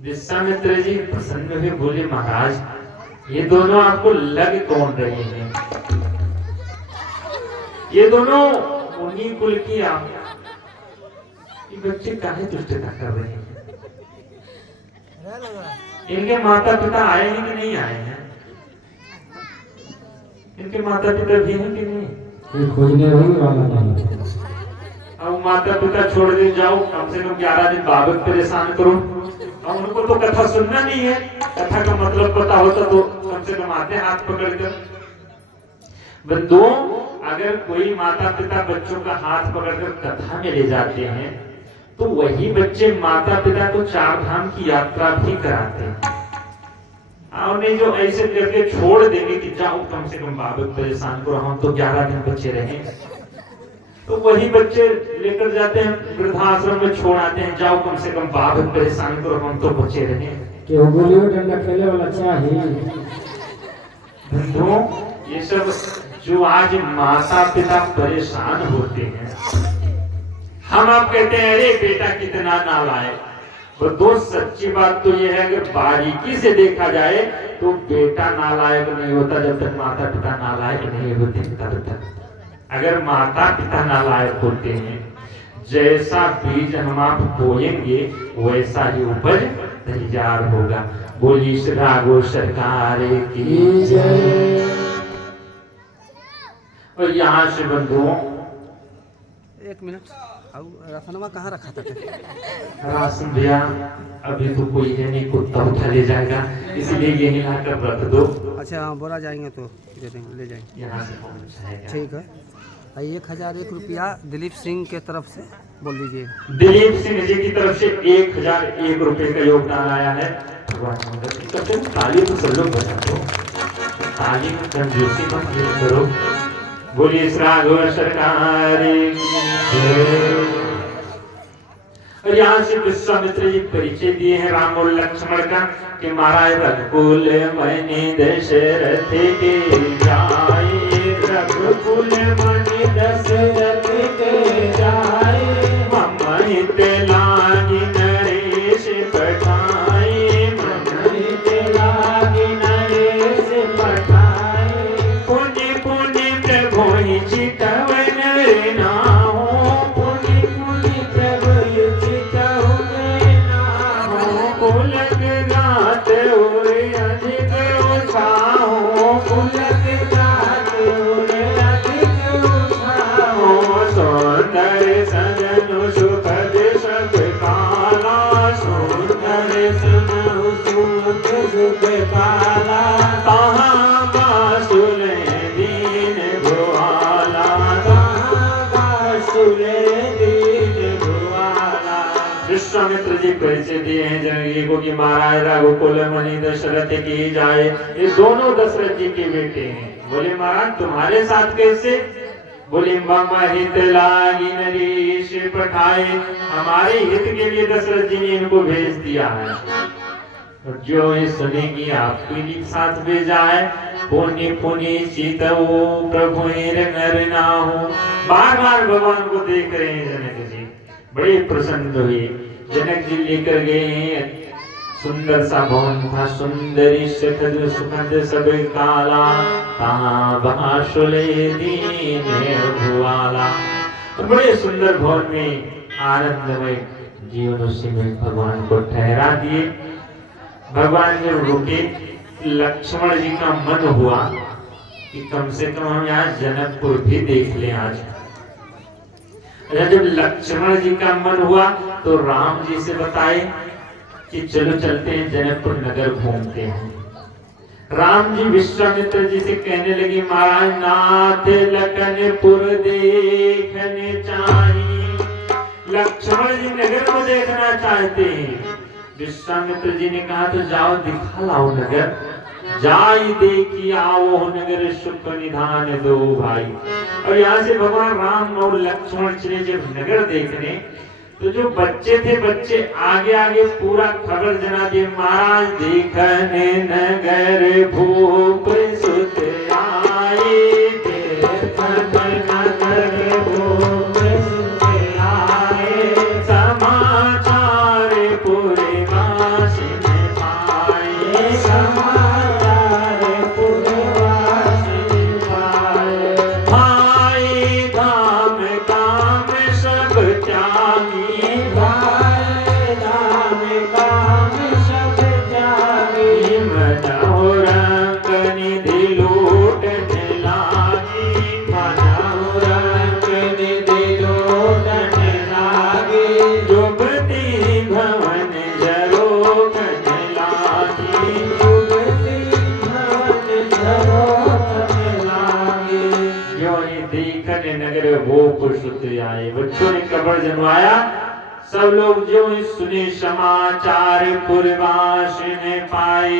विश्वामित्र जी प्रसन्न हुए, बोले महाराज ये दोनों आपको लग कौन रहे हैं? ये दोनों मुनि कुल की आप। ये बच्चे काहे दुष्टता कर रहे हैं? इनके माता पिता आए हैं कि नहीं आए हैं? इनके माता पिता भी हैं कि नहीं? ये खोजने रही वाला नहीं। अब माता पिता छोड़ दे जाओ, कम से कम 11 दिन बाबा को परेशान करो। अब उनको तो कथा सुनना नहीं है, कथा का मतलब पता होता तो कम से कम आते हाथ पकड़कर। बंधुओं, अगर कोई माता पिता बच्चों का हाथ पकड़कर कथा में ले जाते हैं तो वही बच्चे माता पिता को 4 धाम की यात्रा भी कराते हैं। और नहीं जो ऐसे करके छोड़ देंगे कि जाओ कम से कम बाबा को परेशान करो, हम तो 11 दिन बच्चे रहे, तो वही बच्चे लेकर जाते हैं वृद्धाश्रम में, छोड़ आते हैं, जाओ कम से कम बाबा को परेशान करो, हम तो बच्चे रहे। कि गोलियों डंडा खेले वाला चाहिए। बंधुओं, ये सब जो आज माता पिता परेशान होते हैं, हम आप कहते हैं अरे बेटा कितना नालायक। तो दोस्त सच्ची बात तो ये है, अगर बारीकी से देखा जाए तो बेटा नालायक नहीं होता जब तक माता पिता नालायक नहीं होते तब तक। अगर माता पिता नालायक होते हैं, जैसा बीज हम आप बोएंगे वैसा ही उपज तैयार होगा। बोली श्री राघव सरकार की जय। और यहाँ से बंधुओं, 1 मिनट, राशनवा कहाँ रखा था? राशन भैया अभी तो कोई है नहीं, कुत्ता उठा ले जाएगा, इसलिए यही लाकर रख दो। अच्छा हाँ, बोला जाएंगे तो दे देंगे, ले जाएंगे। यहाँ से पहुँचाएगा। ठीक है। 1001 रुपया दिलीप सिंह के तरफ से बोल दीजिए। दिलीप सिंह जी की तरफ से 1001 रुपए का योगदान आया है। ताली तो सब लोग बजा दो, ताली में कंजूसी मत करो। बोलिए राघव सरकार की जय। और यहाँ से विश्वामित्र जी परिचय दिए हैं राम और लक्ष्मण का कि महाराज रघुकुल मणि दशरथ के जाए, रघुकुल मणि दशरथ के जाए, ममहित लागी नरेश पठाए, ममहित लागी नरेश पठाए, पुण्य पुण्य प्रभु चितवन नाहो, पुण्य पुण्य प्रभु चितवन नाहो, पुलक गात उरे अधिक उत्साहो, पुलक गात उरे अधिक उत्साहो, सुंदर सजन सुखद सब काला, सुंदर सजन सुख काला, कहाँ बासुर दीन भुआला, कहाँ बासुर दीन भुआला। विश्वामित्र जी परिचय दिए हैं जनक को कि महाराज रघुकुल मणि दशरथ की जाए। ये दोनों दशरथ जी के बेटे हैं। बोले महाराज तुम्हारे साथ कैसे? बोले ममहित लागी नरेश पठाए, हमारे हित के लिए दशरथ जी ने इनको भेज दिया है। और जो ये सुनेगी आपके लिए साथ भेजा है। पुण्य पुण्य चितऊ प्रभु नर नाहु। बार बार भगवान को देख रहे हैं जनक जी, बड़े प्रसन्न हुए। जनक जी लेकर गए हैं, सुंदर सा भवन था, सुंदरी सुखद सुखद सब काला, कहाँ बासुले दीन भुआला। बड़े सुंदर भवन में आनंदमय जीवन उसी में भगवान को ठहरा दिए। भगवान जब रुके, लक्ष्मण जी का मन हुआ कि कम से कम हम यहाँ जनकपुर भी देख लें आज। जब लक्ष्मण जी का मन हुआ तो राम जी से बताए कि चलो चलते हैं जनकपुर नगर घूमते हैं। राम जी विश्वामित्र जी से कहने लगे महाराज नाथ लखनपुर देखने चाहिए। लक्ष्मण जी नगर को देखना चाहते हैं। विश्वामित्र जी ने कहा तो जाओ दिखा लाओ नगर, जाई देखी आओ नगर सुख निधान दो भाई। और यहाँ से भगवान राम और लक्ष्मण चले जब नगर देखने, तो जो बच्चे थे बच्चे आगे आगे पूरा खबर जना दिए महाराज देखने नगर भूप सुत आए, नगर भूप सुत आए, समाचार पूरे वासी में पाए, समाचार पूरे वासी में पाए, भाई धाम काम सब त्यागी, भाई धाम काम सब त्यागी, मनोरंग निधि लूट लागी, मनोरंग बच्चों ने कब्र जनवाया। सब लोग जो सुने समाचार पुरवासी ने पाए,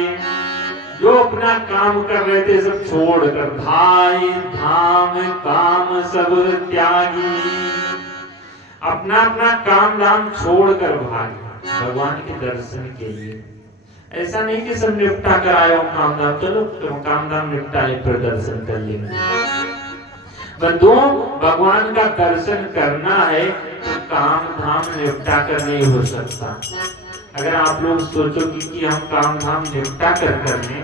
जो अपना काम कर रहे थे सब छोड़कर भाई धाम काम सब त्यागी, अपना अपना काम धाम छोड़कर भागे भगवान के दर्शन के लिए। ऐसा नहीं कि सब निपटा कर आए हो काम धाम, चलो काम धाम निपटा ले फिर दर्शन कर लेंगे। बंधुओं, भगवान का दर्शन करना है तो काम धाम निपटा कर नहीं हो सकता। अगर आप लोग सोचोगे कि हम काम धाम निपटा कर करने,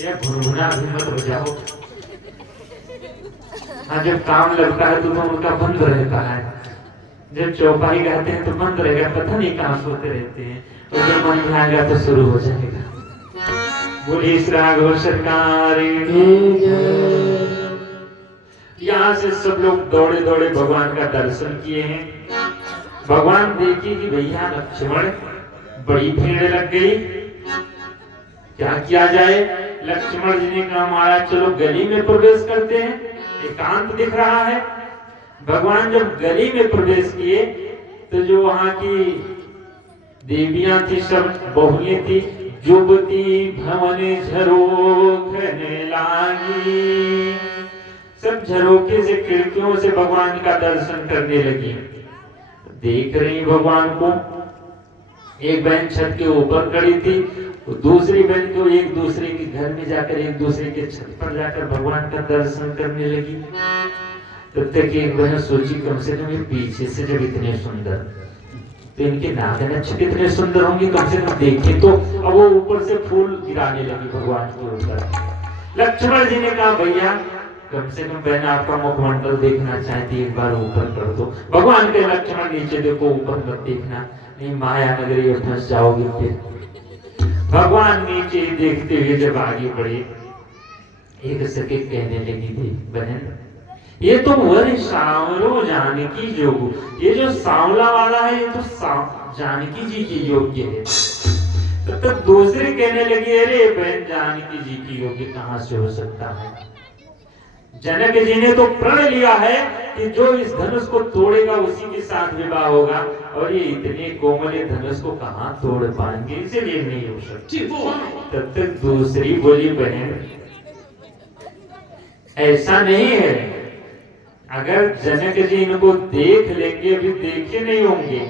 या घुनघुना भी मत हो जाओ। हाँ, जब काम लगता है तो उनका बंद रहता है, जब चौपाई गाते हैं तो बंद रहेगा, पता नहीं कहाँ सोते रहते हैं, और जब मन में आएगा तो शुरू हो जाएगा। बोलिए श्री राघव सरकार की जय। यहाँ से सब लोग दौड़े दौड़े भगवान का दर्शन किए हैं। भगवान देखिए कि भैया लक्ष्मण बड़ी भीड़ लग गई, क्या किया जाए। लक्ष्मण जी ने कहा महाराज चलो गली में प्रवेश करते हैं, एकांत दिख रहा है। भगवान जब गली में प्रवेश किए तो जो वहां की देवियां थी, सब बहुएं थी, जुबती भवन झरोखने लागी, सब झरोके से खिड़कियों से भगवान का दर्शन करने लगी। देख रही भगवान को। एक बहन छत के ऊपर खड़ी थी, दूसरी बहन को एक दूसरे के घर में जाकर एक दूसरे के छत पर जाकर भगवान का दर्शन करने लगी। तब तक एक बहन सोची कम से कम ये पीछे से जब इतने सुंदर, तो इनके नागन अच्छे कितने सुंदर होंगे, कम से कम देखे तो। अब वो ऊपर से फूल गिराने लगी भगवान के ऊपर। लक्ष्मण जी ने कहा भैया कम से कम बहन आपका मुखमंडल देखना चाहती, एक बार ऊपर कर दो। भगवान के लक्ष्मण नीचे देखो, ऊपर मत देखना, नहीं माया नगरी में फंस जाओगे फिर। भगवान नीचे देखते हुए जब आगे बढ़े, एक सके कहने लगी थी बहन ये तो वर सांवरो जानकी जोगु, ये जो सांवला वाला है ये तो जानकी जी के योग्य है। तो दूसरे कहने लगी अरे बहन जानकी जी की योग्य कहाँ से हो सकता है। जनक जी ने तो प्रण लिया है कि जो इस धनुष को तोड़ेगा उसी के साथ विवाह होगा, और ये इतने कोमल धनुष को कहाँ तोड़ पाएंगे, इसीलिए नहीं हो सकती। तब तक दूसरी बोली बहन ऐसा नहीं है, अगर जनक जी इनको देख लेंगे, अभी देखे नहीं होंगे,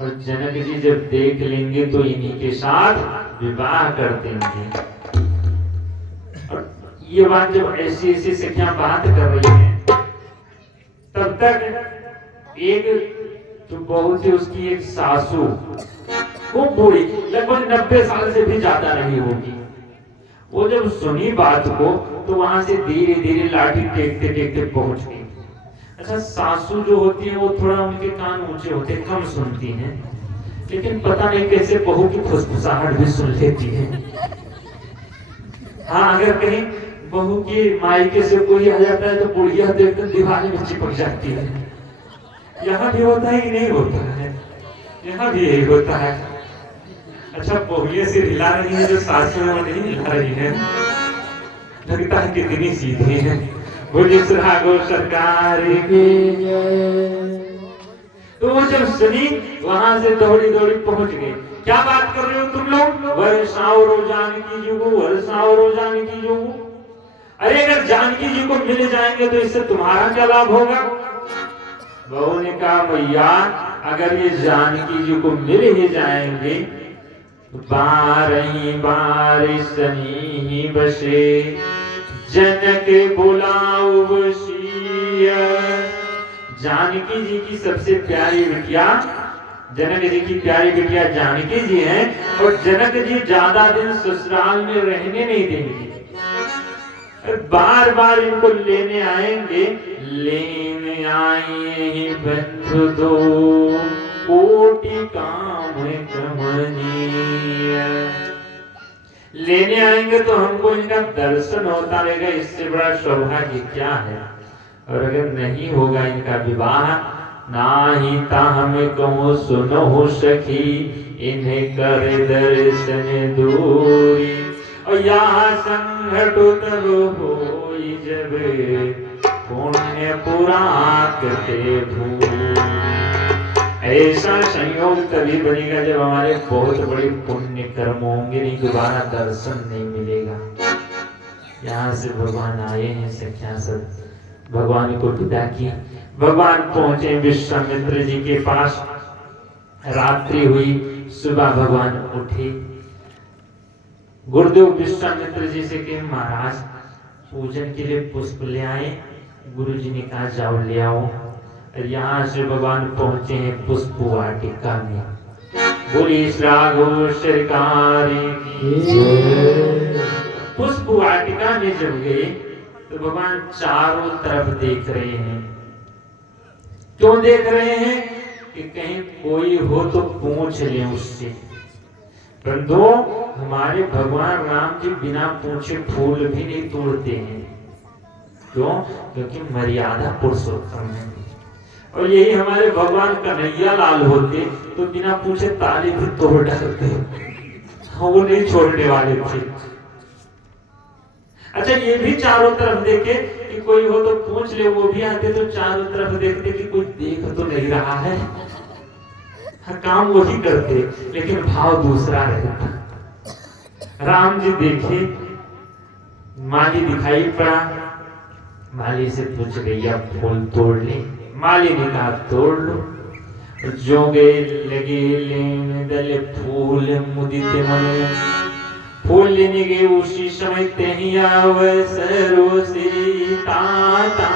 और जनक जी जब देख लेंगे तो इन्हीं के साथ विवाह कर देंगे। ये बात जब ऐसी ऐसी सखियां बात कर रही हैं, तब तक एक जो बहू थी उसकी एक सासू, वो बूढ़ी लगभग 90 साल से भी ज्यादा रही होगी, वो जब सुनी बात को तो वहां से धीरे धीरे लाठी टेकते टेकते पहुंच गई। अच्छा, सासू जो होती है वो थोड़ा उनके कान ऊंचे होते, कम सुनती हैं, लेकिन पता नहीं कैसे बहू की फुसफुसाहट भी सुन लेती है। हाँ, अगर कहीं बहू की मायके से कोई आ जाता है तो बुढ़िया देखकर दीवार में चिपक जाती है। यहाँ भी होता है कि नहीं होता है? यहाँ भी यही होता है। अच्छा, बहुए से हिला रही है जो सासू में नहीं हिला रही है, लगता है कितनी सीधी है। बोलिए श्री राघव सरकार की जय। तो वो जब सुनी वहां से दौड़ी दौड़ी पहुंच गई। क्या बात कर रहे हो तुम लोग? वर्षाओ रो जानकी जोगु, वर्षाओ रो जानकी जोगु। अरे अगर जानकी जी को मिल जाएंगे तो इससे तुम्हारा क्या लाभ होगा? बहू ने कहा भैया अगर ये जानकी जी को मिल ही जाएंगे तो बारही बारिशनी ही बसे जनक बुलाओ बसिया। जानकी जी की सबसे प्यारी बिटिया, जनक जी की प्यारी बिटिया जानकी जी हैं, और जनक जी ज्यादा दिन ससुराल में रहने नहीं देंगे, बार बार इनको लेने आएंगे। लेने आए ही बंधु दो कोटि काम कमनीय। लेने आएंगे तो हमको इनका दर्शन होता रहेगा, इससे बड़ा सौभाग्य क्या है। और अगर नहीं होगा इनका विवाह, ना ही ता हमें कहूँ सुनो सखी इन्हें कर दर्शन दूरी। और यहाँ संघट तब होई जब पुण्य पूरा करते भूल। ऐसा संयोग तभी बनेगा जब हमारे बहुत बड़े पुण्य कर्म होंगे, नहीं दोबारा दर्शन नहीं मिलेगा। यहाँ से भगवान आए हैं सख्या सब, भगवान को विदा की। भगवान पहुंचे विश्वामित्र जी के पास। रात्रि हुई, सुबह भगवान उठे। गुरुदेव विश्वामित्र जी से कहे महाराज पूजन के लिए पुष्प ले आए। गुरु जी ने कहा जाओ ले आओ। और यहाँ से भगवान पहुंचे हैं पुष्प वाटिका में। बोली राघव सरकार की। पुष्प वाटिका में जब गए तो भगवान चारों तरफ देख रहे हैं। क्यों देख रहे हैं? कि कहीं कोई हो तो पूछ ले उससे। परंतु हमारे भगवान राम जी बिना पूछे फूल भी नहीं तोड़ते हैं। क्यों? क्योंकि मर्यादा पुरुषोत्तम है। और यही हमारे भगवान कन्हैया लाल होते तो बिना पूछे ताली भी तोड़ डालते। वो नहीं छोड़ने वाले थे। अच्छा, ये भी चारों तरफ देखे कि कोई हो तो पूछ ले, वो भी आते तो चारों तरफ देखते कि कोई देख तो नहीं रहा है। काम वही करते लेकिन भाव दूसरा रहता। राम जी देखे, माली दिखाई पड़ा। माली से पूछ गया फूल तोड़ ले। माली ने कहा तोड़ लो। जो गए लगे लेने दले फूल मुदित मन। फूल लेने गए उसी समय तहिया अवसरों से ताता